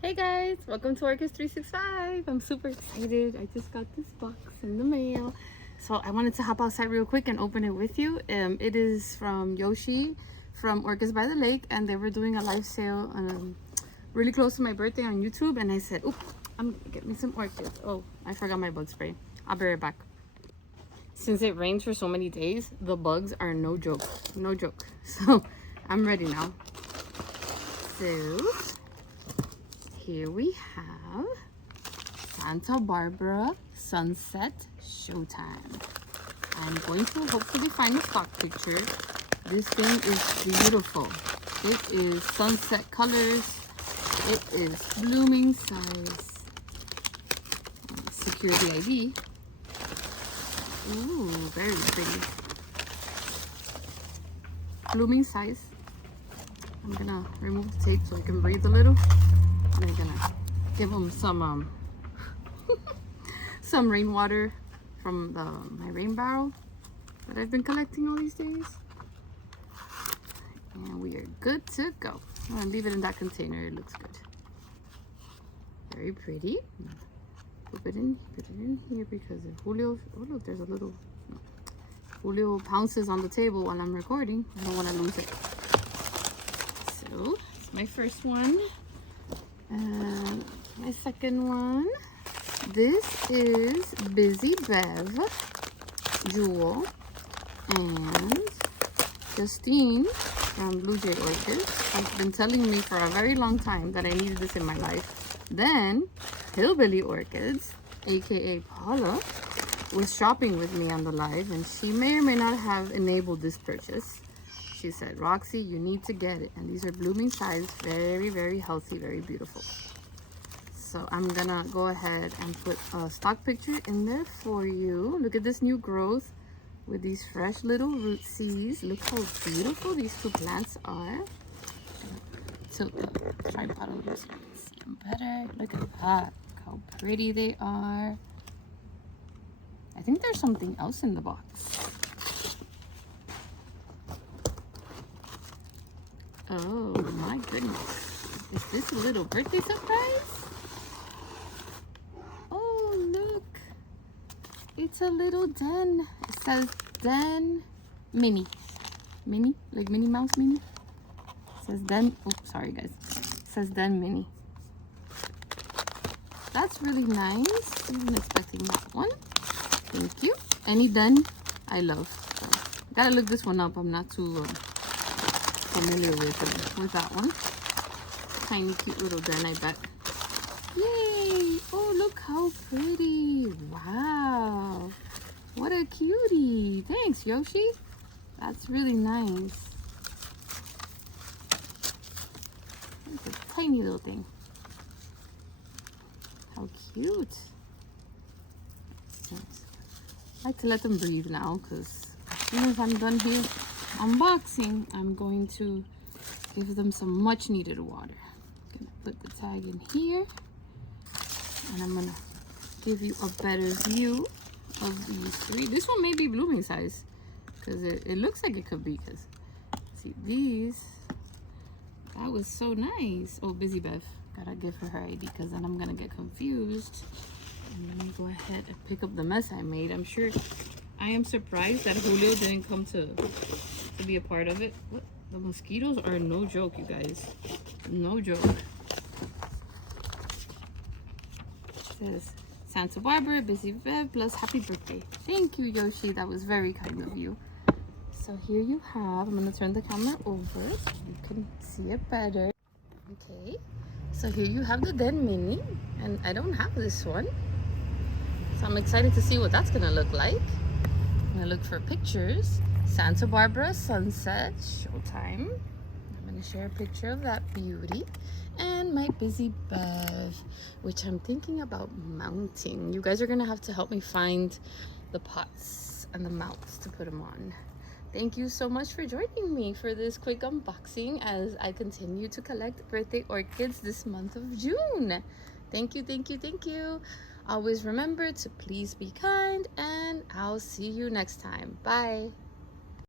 Hey guys, welcome to Orchids 365. I'm super excited. I just got this box in the mail. So I wanted to hop outside real quick and open it with you. It is from Yoshi from Orchids by the Lake, and they were doing a live sale really close to my birthday on YouTube. And I said, oop, I'm gonna get me some orchids. Oh, I forgot my bug spray. I'll be right back. Since it rains for so many days, the bugs are no joke. No joke. So I'm ready now. So here we have Santa Barbara Sunset Showtime. I'm going to hopefully find a stock picture. This thing is beautiful. It is sunset colors. It is blooming size. Security ID. Ooh, very pretty. Blooming size. I'm gonna remove the tape so I can breathe a little. And I'm gonna give them some some rainwater from my rain barrel that I've been collecting all these days. And we are good to go. I'm gonna leave it in that container. It looks good. Very pretty. Put it in here because if Julio, oh look, there's a little, Julio pounces on the table while I'm recording. I don't want to lose it. So it's my first one. And my second one, this is Busy Bev Jewel and Justine from Blue Jay Orchids has been telling me for a very long time that I needed this in my life. Then Hillbilly Orchids, aka Paula, was shopping with me on the live, and she may or may not have enabled this purchase. She said, Roxy, you need to get it. And these are blooming size, very, very healthy, very beautiful. So I'm gonna go ahead and put a stock picture in there for you. Look at this new growth with these fresh little rootsies. Look how beautiful these two plants are. Tilt the tripod a little so you can see them better. Look at that. Look how pretty they are. I think there's something else in the box. Oh my goodness. Is this a little birthday surprise? Oh, look. It's a little den. It says Den Mini. Mini? Like Minnie Mouse Mini? It says Den. Oh, sorry guys. It says Den Mini. That's really nice. I wasn't expecting that one. Thank you. Any Den I love. So, gotta look this one up. I'm not too familiar with that one. Tiny cute little den, I bet. Yay! Oh, look how pretty. Wow. What a cutie. Thanks, Yoshi. That's really nice. It's a tiny little thing. How cute. I like to let them breathe now because as soon as I'm done here unboxing, I'm going to give them some much needed water. I'm gonna put the tag in here and I'm gonna give you a better view of these three. This one may be blooming size because it looks like it could be, because see these, that was so nice. Oh, Busy Bev, gotta give her ID because then I'm gonna get confused. And let me go ahead and pick up the mess I made. I'm sure I am surprised that Julio didn't come to be a part of it. What? The mosquitoes are no joke, you guys. No joke. It says Santa Barbara, Busy Bev, plus happy birthday. Thank you, Yoshi. That was very kind of you. So here you have, I'm going to turn the camera over so you can see it better. Okay. So here you have the Den Mini, and I don't have this one. So I'm excited to see what that's going to look like. I'm going to look for pictures. Santa Barbara Sunset Showtime. I'm going to share a picture of that beauty. And my Busy Bev, which I'm thinking about mounting. You guys are going to have to help me find the pots and the mounts to put them on. Thank you so much for joining me for this quick unboxing as I continue to collect birthday orchids this month of June. Thank you, thank you, thank you. Always remember to please be kind, and I'll see you next time. Bye.